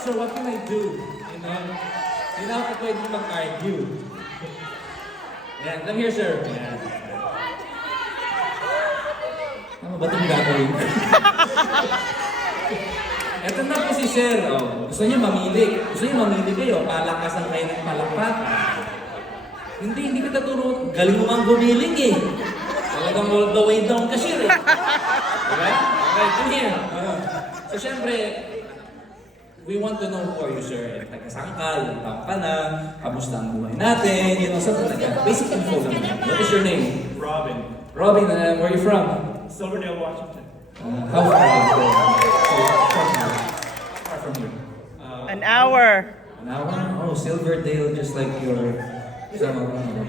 sure, what can I do? You know? Hindi na ako pwede mag-argue. Yan, come here, sir. Yan. Ano ba itong gagawin? Ito na po si Sir. Oh. Gusto niyo mamili. Gusto niyo mamili kayo. Palakasan kayo ng palakpak. Hindi kita turo. Galing mo mang gumiling eh. Talagang all the way down ka, Sir eh. Diba? Okay, come here. So, syempre, we want to know who are you, sir. Nagkasang ka, ilang taong ka na, kamusta ang buhay natin, you know, something like that. Basic info lang. What is your name? Robin. Robin, where are you from? Silverdale, Washington. How far are you far from here? An hour. An hour? Oh, Silverdale, just like your...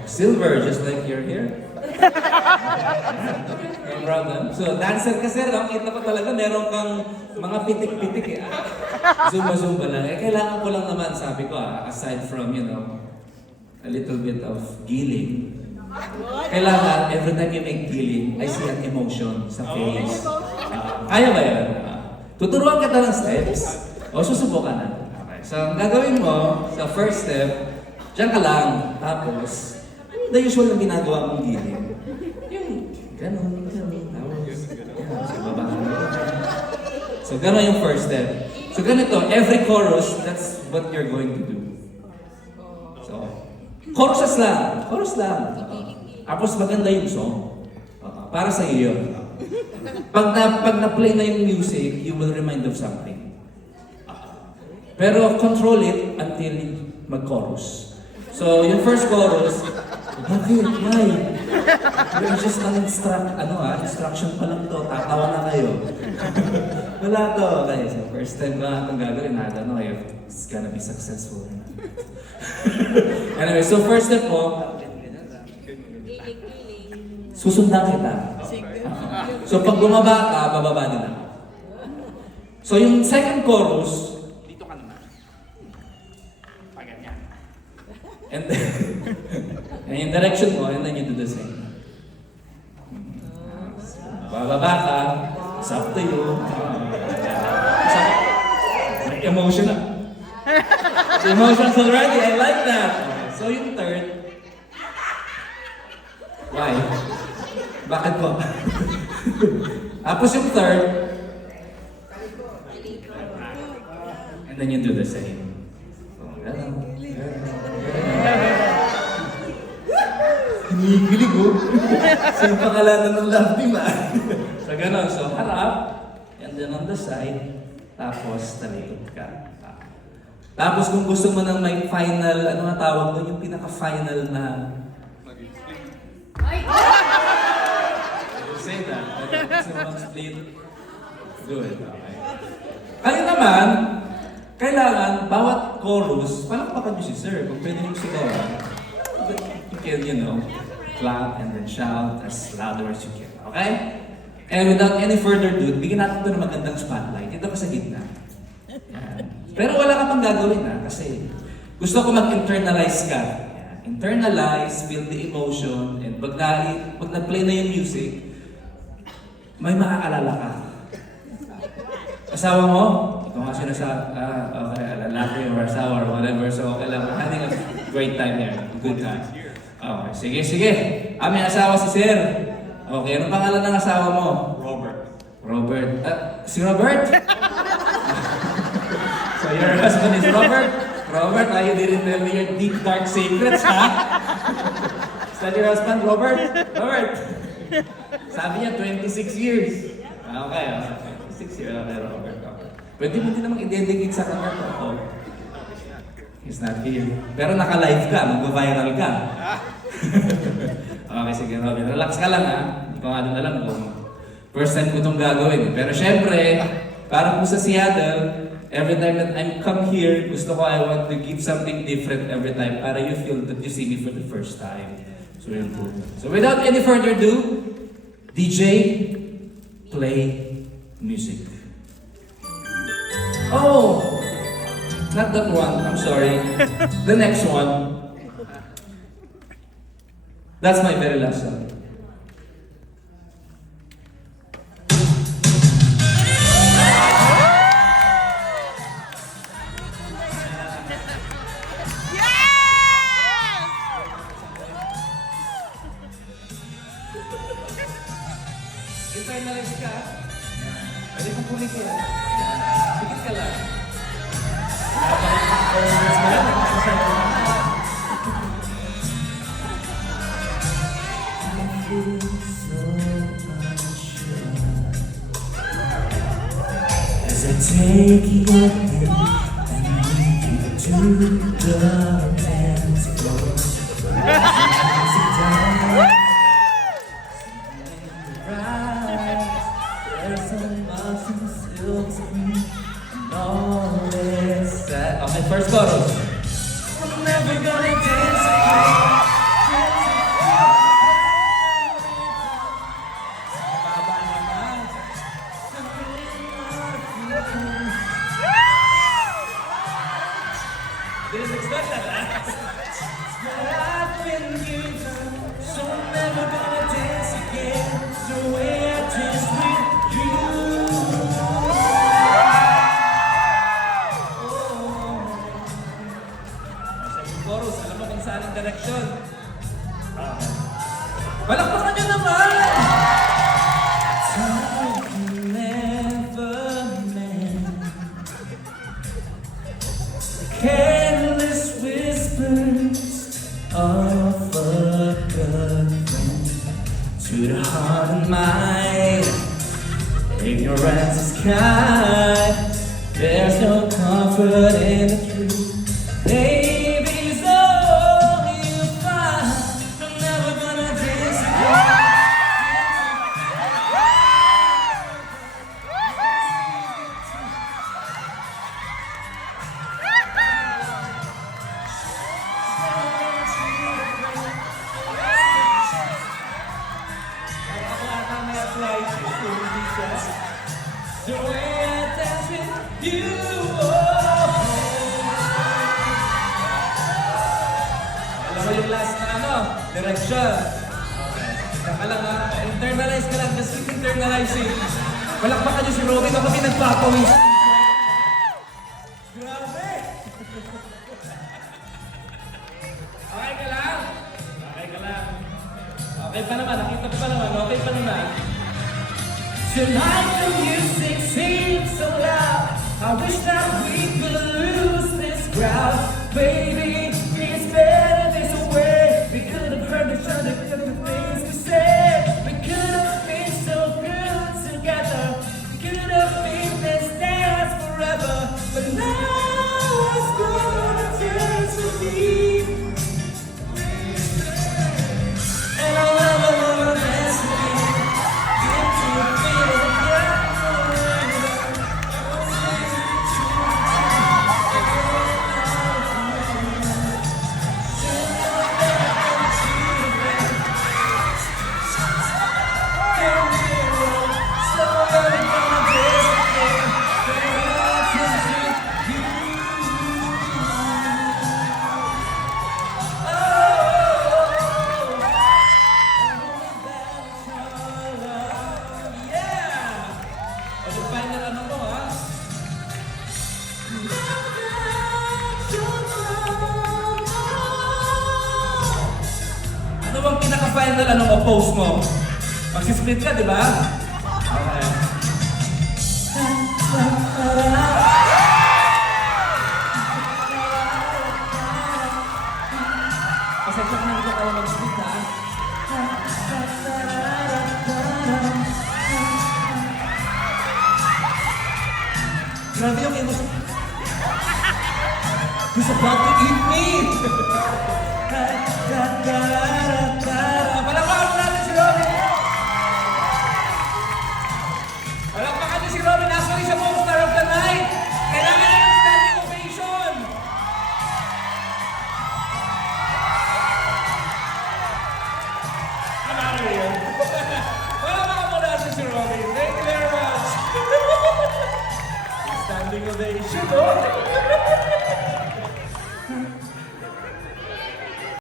Silver, just like you're here? No problem. So, dancer ka, sir. Nakita ko talaga meron kang mga pitik-pitik eh. Zumba-zumba lang. Eh, kailangan ko lang naman, sabi ko aside from, you know, a little bit of giling, kailangan, every time you make giling, I see an emotion sa face. Kaya ba yan? Tuturuan kita ng steps. O, susubukan na. Okay. So, ang gagawin mo, sa first step, diyan ka lang. Tapos, the usual na ginagawa mong giling. Yung, ganun. Tapos, sa baba. So, ganun yung first step. So, ganito, every chorus, that's what you're going to do. So, choruses lang. Chorus lang. Tapos maganda yung song. Para sa iyo yun. Pag na-play na yung music, you will remind of something. Pero control it until mag-chorus. So, yung first chorus, bakit? Why? You're just an instruction pa lang to. Tatawa na kayo. Wala to. Okay, so first time ba itong gagawin? I don't know if it's gonna be successful. Anyway, so first step po, susundan kita. So pag bumaba ka, bababa din ako. So yung second chorus, Dito ka naman. Paganyan. and then, and yung direction mo, and then you do the same. Bababa ka, it's up to you. May emotion na. So emotions already, I like that. So yung third, why? Bakit po? Tapos yung third, and then you do the same. Hinihilig oh. Saan pangalanan ng love team So gano'n, so harap, and then on the side, tapos talikod ka. Tapos kung gusto mo ng may final, ano nga tawag doon, yung pinaka-final na... Say that. Gusto mo ng split? Do it. Okay. Ayun naman, kailangan, bawat chorus, palakpakan nyo si sir. Kung pwede nyo sigawan, you can, you know, clap and then shout as louder as you can. Okay? And without any further ado, bigyan natin ito ng magandang spotlight. Ito ka sa gitna. Yan. Pero wala ka pang gagawin kasi gusto ko mag-internalize ka. Yan. Internalize, feel the emotion, and pag na-play na yung music, may maaalala ka. Asawa mo? Ikaw nga okay, lalaki or asawa or whatever, so okay lang. We're having a great time here. Good time. Okay, sige. May asawa si Sir. Okay, ano pangalan ng asawa mo? Robert. Robert. Si Robert? So your husband is Robert? Robert, you didn't tell me your deep dark secrets, ha? Is that your husband, Robert? Robert! Sabi niya, 26 years. Okay, 26 years. Okay, Robert. Okay. Pwede mo din namang i-dedicate sa kanya to. Oh. He's not here. Pero naka-live ka, mag-viral ka. Okay, sige, Robin. Relax ka lang, ha? Hindi ko nga din alam kung first time ko itong gagawin. Pero syempre, parang po sa Seattle, every time that I come here, gusto ko I want to give something different every time para you feel that you see me for the first time. So yun po. So without any further ado, DJ, play music. Oh! Not that one, I'm sorry. The next one. That's my very last song. Pikit ka lang. Performance mo lang, nagsasayaw ka na. I feel so unsure as I take your hand and lead you to the dance floor. There's so much in silk screen and all this sad. Okay, first chorus. I'm never gonna dance again. Baba naman. Didn't expect that, huh? But I've been given, so I'm never gonna dance again the way I danced with you. Second chorus, alam mo kung saan ang direction? Palakpakan nyo naman! Time never meant careless whispers of a good friend to the heart and mind. Ignorance is kind. There's no comfort in the truth. Baby, so you find I'm never gonna dance again. The way I dance with you. Alam mo yung last na ano? Direction. Saka lang ha. Internalize ka lang. Just keep internalizing. Palakpakan niyo si Robin. Ako pinagpapawis. Grabe! Okay ka lang? Okay ka lang. Okay pa naman. Nakita ko pa naman. Okay pa naman. Tonight the music seems so loud. I wish that we could lose this crowd. Baby, it's better this way. We could have heard each other, could have things to say. We could have been so good together. We could have been this dance forever. But now it's gonna dance with me. And I'll never wanna dance with you. Get to feel it again. Ano bang pinaka-final ano mo, post mo? Mag-split ka, di ba? Okay. Pasensya ka na dito kaya mag-split, ha? Grabe yung emotion. He's about to eat me! Palakpakan natin si Robin! Palakpakan niyo si Robin! Actually, siya po ang star of the night! Kailangan na ng standing ovation! I'm out of here! Palakpakan mo natin si Robin! Thank you very much! Standing ovation, oh!